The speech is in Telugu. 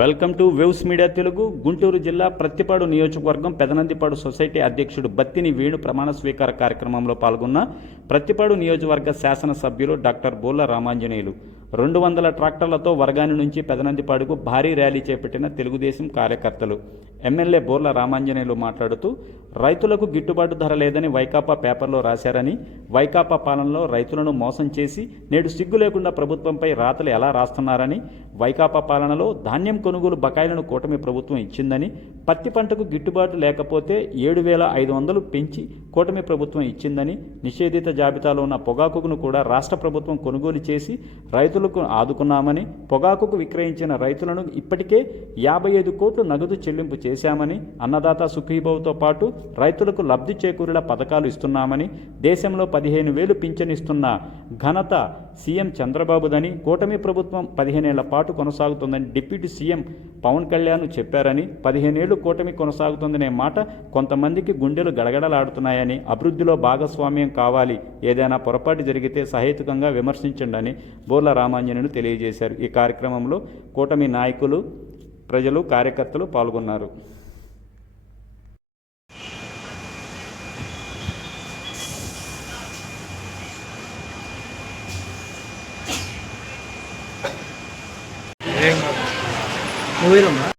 Welcome to waves media Telugu. Guntur జిల్లా ప్రత్తిపాడు నియోజకవర్గం పెదనందిపాడు సొసైటీ అధ్యక్షుడు బత్తిని వేణు ప్రమాణ స్వీకార కార్యక్రమంలో పాల్గొన్న ప్రత్తిపాడు నియోజకవర్గ శాసనసభ్యులు డాక్టర్ బోర్ల రామాంజనేయులు 200 ట్రాక్టర్లతో వర్గాని నుంచి పెదనందిపాడుకు భారీ ర్యాలీ చేపట్టిన తెలుగుదేశం కార్యకర్తలు. ఎమ్మెల్యే బోర్ల రామాంజనేయులు మాట్లాడుతూ రైతులకు గిట్టుబాటు ధర లేదని వైకాపా పేపర్లో రాశారని, వైకాపా పాలనలో రైతులను మోసం చేసి నేడు సిగ్గు లేకుండా ప్రభుత్వంపై రాతలు ఎలా రాస్తున్నారని, వైకాపా పాలనలో ధాన్యం కొనుగోలు బకాయిలను కూటమి ప్రభుత్వం ఇచ్చిందని, పత్తి పంటకు గిట్టుబాటు లేకపోతే 7,500 పెంచి కూటమి ప్రభుత్వం ఇచ్చిందని, నిషేధిత జాబితాలో ఉన్న పొగాకును కూడా రాష్ట్ర ప్రభుత్వం కొనుగోలు చేసి రైతులకు ఆదుకున్నామని, పొగాకుకు విక్రయించిన రైతులను ఇప్పటికే 55 కోట్లు నగదు చెల్లింపు చేశామని, అన్నదాత సుఖీభవతో పాటు రైతులకు లబ్ధి చేకూరేలా పథకాలు ఇస్తున్నామని, దేశంలో 15,000 పింఛనిస్తున్న ఘనత సీఎం చంద్రబాబుదని, కూటమి ప్రభుత్వం 15 ఏళ్ల పాటు కొనసాగుతుందని డిప్యూటీ సీఎం పవన్ కళ్యాణ్ చెప్పారని, 15 ఏళ్లు కూటమి కొనసాగుతుందనే మాట కొంతమందికి గుండెలు గడగడలాడుతున్నాయని, అభివృద్ధిలో భాగస్వామ్యం కావాలి, ఏదైనా పొరపాటు జరిగితే సహేతుకంగా విమర్శించండి బోర్ల రామాంజనేయులు తెలియజేశారు. ఈ కార్యక్రమంలో కూటమి నాయకులు, ప్రజలు, కార్యకర్తలు పాల్గొన్నారు. మూవీలో